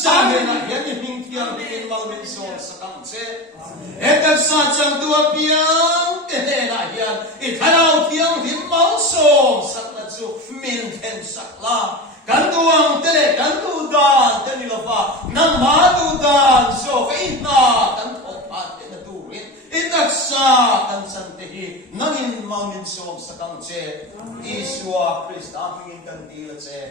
sa me na yan yung tiang in malmin so sa kamse etak sa chang tua piang tene na yan itanaw tiang himmal so sa natsu min ten sakla kanduang tele kandudan tenilafa namadudan so kaina kantopat tenaturin itak sa kansantehi nangin malmin so sa kamse Iswa Krista aming kandila se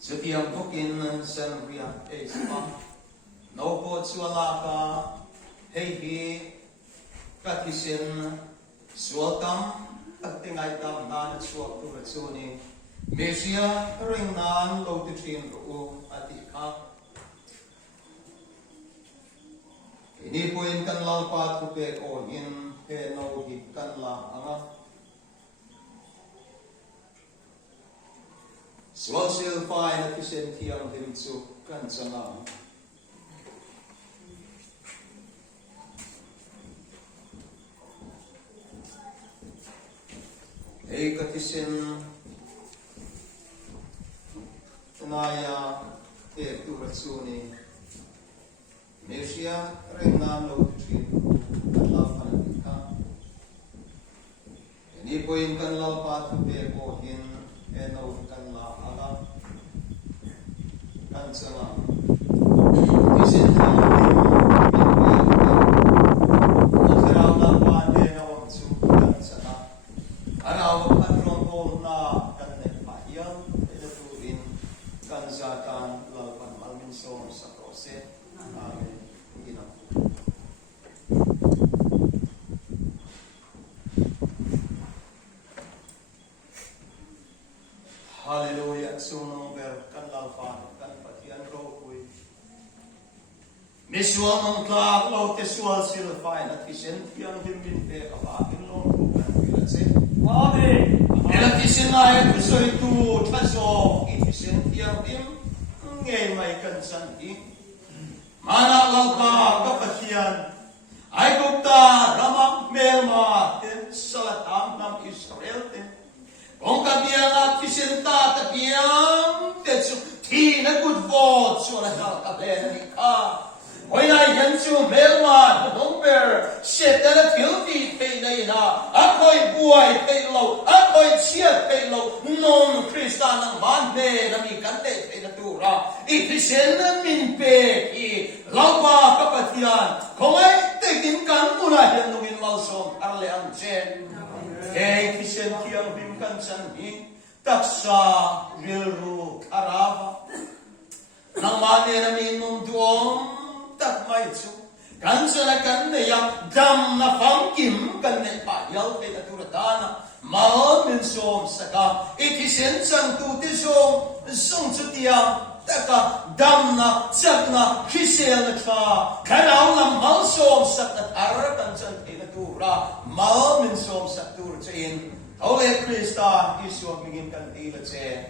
Setiap mungkin sen ria esma nopo sualaka hehi katisin sualtam katingai tam nan suak tu ratsuni Mesia ringnan lotitin ru atika ini poin kan lalpat kupe ohin ke no hikkan la anga Swasil fai na kisen tiang himtsu kan sanam. Ei katisin tenaya te turatsuni. Mesia rengnan lo trin kalapan kita. Ini poin kan lalpat pe kohin eno kan la ala kan salam isin nasaraw na pande na wamsu kan salam araw patron ko na kan nepayang edaturin kan zatan lalpan malminso sa prose amen ginam Hallelujah, sunong ver kan lalfa kan patian rokui. Misual mong klak lo tesual silfai na kisen tiang himin pe kapakin lo kan pilatse. Amen. Elatisin na ay kusoy tu taso itisen tiang tim ngay may kansan di. Mana lalfa kapatian ay gupta ramak melma salatam nam Israel ten. Kung kabiang at kisinta kabiang tetsu tina good vote so na kalkaben ni ka. Hoy na yan su melman number shit na filthy pay na ina. Ako'y buhay pay low. Ako'y siya pay low. Non Krista ng mande na mi kante pay natura. Ikisin na min pe i lawa kapatian. Kung ay tegin kan muna yan nungin malsong arle ang jen. Kay kisen tiang bimkan sanhi taksa rilru karava nang mane na minum duom tak maitsu kansa na kanne yang dam na fangkim kanne payal kay naturatana mal min som saka ikisen sang tutisong song tiang taka dam na sak na kisen ka kanaw na mal som sak na tar kansan kay natura mal min som sak tur chain Ole Krista Iswa mingin kan tila che